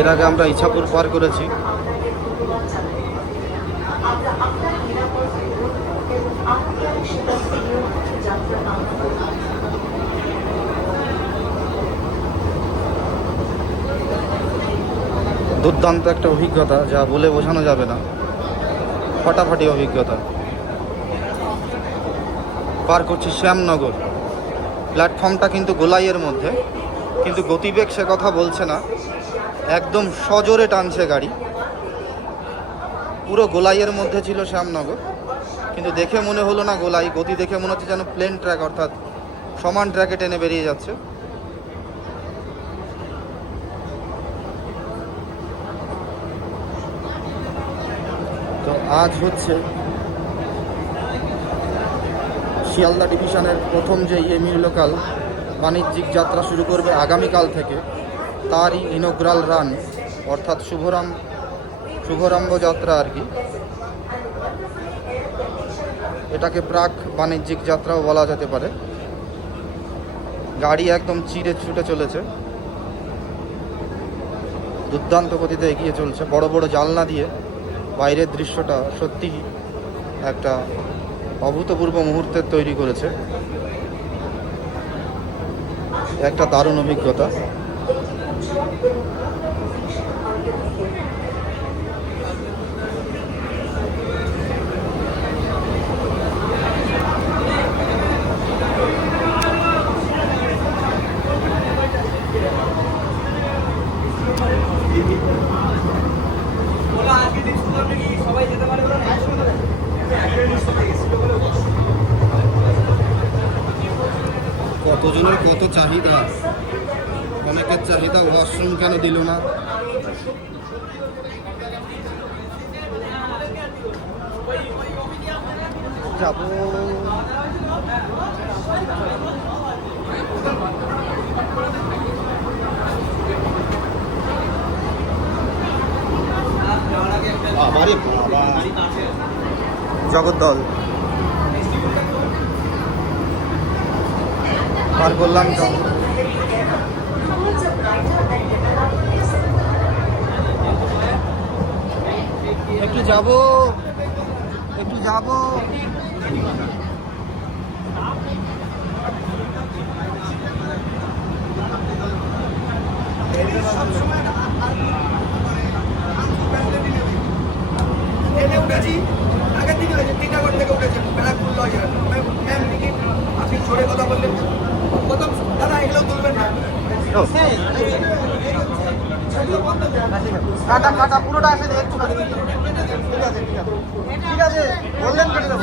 এর আগে আমরা ইছাপুর পার করেছি। দুর্দান্ত একটা অভিজ্ঞতা, যা বলে বোঝানো যাবে না। ফাটাফাটি অভিজ্ঞতা। পার করছি শ্যামনগর। প্ল্যাটফর্মটা কিন্তু গোলাইয়ের মধ্যে, কিন্তু গতিবেগ সে কথা বলছে না। একদম সজোরে টানছে গাড়ি। পুরো গোলাইয়ের মধ্যে ছিল শ্যামনগর। কিন্তু দেখে মনে হলো না গোলাই, গতি দেখে মনে হচ্ছে যেন প্লেন ট্র্যাক, অর্থাৎ সমান ট্র্যাকে টেনে বেরিয়ে যাচ্ছে। তো আজ হচ্ছে শিয়ালদা ডিভিশনের প্রথম যে এমি লোকাল বাণিজ্যিক যাত্রা শুরু করবে আগামীকাল থেকে। তারই ইনোগ্রাল রান অর্থাৎ শুভরাম শুভরাম্ব যাত্রা আর কি। এটাকে প্রাক বাণিজ্যিক যাত্রাও বলা যেতে পারে। গাড়ি একদম চিড়ে ছুটে চলেছে। দুর্দান্ত গতিতে এগিয়ে চলছে। বড় বড় জালনা দিয়ে বাইরের দৃশ্যটা সত্যি একটা অভূতপূর্ব মুহূর্তের তৈরি করেছে। একটা দারুণ অভিজ্ঞতা। কতজনের কত চাহিদা? অনেকের চাহিদা ওয়াশরুম কেন দিল না? যাব। জগদ্দল। পার করলাম তো। একটু যাব একটু যাব। কাটা কাটা পুরোটা আসে ঠিক আছে ঠিক আছে। ঠিক আছে বললেন কেটে দেবো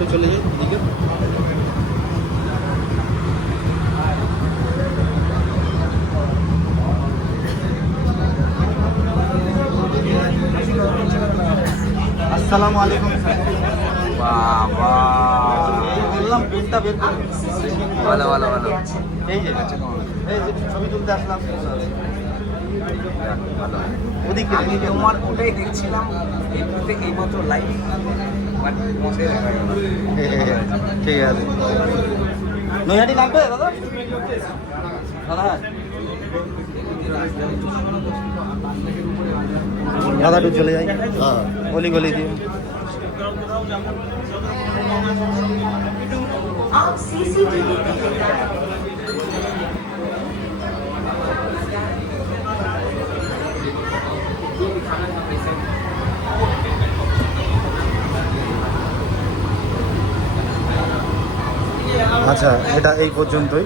ঠিক চলে যাই এদিকে। আসসালামু আলাইকুম বাবা বললাম পেনটা বের করে ভালো ভালো ভালো। এই যে এই যে ছবি তুলতে আসলাম। ওদিকে আমি তোমার ওটাই দেখছিলাম এই মাত্র লাইভ বাট মধ্যে দেখা গেল ঠিক আছে নৈহাটি লাগবে দাদা দাদা দাদা একটু চলে যাই গলি গলি দিয়ে आप सीसीटीवी আচ্ছা এটা এই পর্যন্তই।